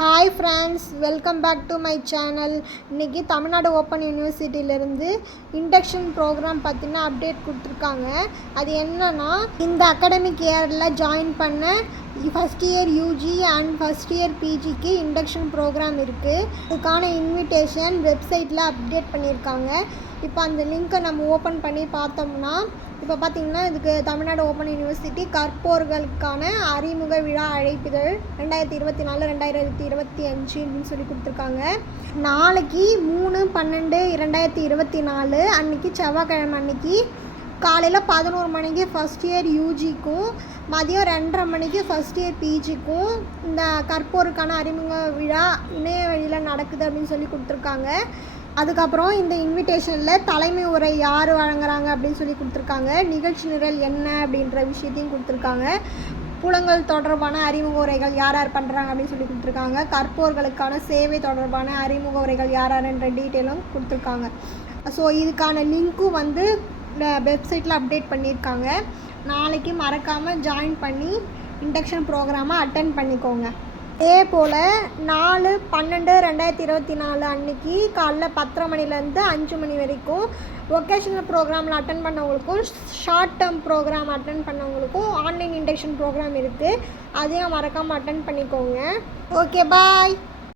Hi friends, welcome back to my channel. இன்றைக்கி Tamil Nadu open யூனிவர்சிட்டியிலேருந்து induction program பற்றின update கொடுத்துருக்காங்க. அது என்னென்னா, இந்த அகாடமிக் இயரில் ஜாயின் பண்ண first year UG and first year பிஜிக்கு induction program இருக்குது. இதுக்கான இன்விடேஷன் வெப்சைட்டில் அப்டேட் பண்ணியிருக்காங்க. இப்போ அந்த லிங்க்கை நம்ம ஓப்பன் பண்ணி பார்த்தோம்னா, இப்போ பார்த்திங்கன்னா இதுக்கு தமிழ்நாடு ஓப்பன் யூனிவர்சிட்டி கற்போர்களுக்கான அறிமுக விழா அழைப்பிதழ் 2024-2025 அப்படின்னு சொல்லி கொடுத்துருக்காங்க. நாளைக்கு 3/12/2024 அன்றைக்கி செவ்வாய்க்கிழமை அன்றைக்கி காலையில் 11 மணிக்கு ஃபஸ்ட் இயர் யூஜிக்கும் மதியம் 2:30 மணிக்கு ஃபஸ்ட் இயர் பிஜிக்கும் இந்த கற்போருக்கான அறிமுக விழா இணைய வழியில் நடக்குது அப்படின்னு சொல்லி கொடுத்துருக்காங்க. அதுக்கப்புறம் இந்த இன்விடேஷனில் தலைமை உரை யார் வழங்குறாங்க அப்படின்னு சொல்லி கொடுத்துருக்காங்க. நிகழ்ச்சி நிரல் என்ன அப்படின்ற விஷயத்தையும் கொடுத்துருக்காங்க. புலங்கள் தொடர்பான அறிமுக உரைகள் யார் யார் பண்ணுறாங்க அப்படின்னு சொல்லி கொடுத்துருக்காங்க. கற்போர்களுக்கான சேவை தொடர்பான அறிமுக உரைகள் யார் யாருன்ற டீட்டெயிலும் கொடுத்துருக்காங்க. ஸோ இதுக்கான லிங்க்கும் வெப்சைட்டில் அப்டேட் பண்ணியிருக்காங்க. நாளைக்கு மறக்காமல் ஜாயின் பண்ணி இண்டக்ஷன் ப்ரோக்ராமை அட்டென்ட் பண்ணிக்கோங்க. அதே போல் 4/12/2024 அன்றைக்கி காலைல 10:30 மணிலேருந்து 5 மணி வரைக்கும் வொக்கேஷனல் ப்ரோக்ராமில் அட்டன் பண்ணவங்களுக்கும் ஷார்ட் டேர்ம் ப்ரோக்ராம் அட்டன் பண்ணவங்களுக்கும் ஆன்லைன் இண்டக்ஷன் ப்ரோக்ராம் இருக்குது. அதையும் மறக்காமல் அட்டன் பண்ணிக்கோங்க. ஓகே, பாய்.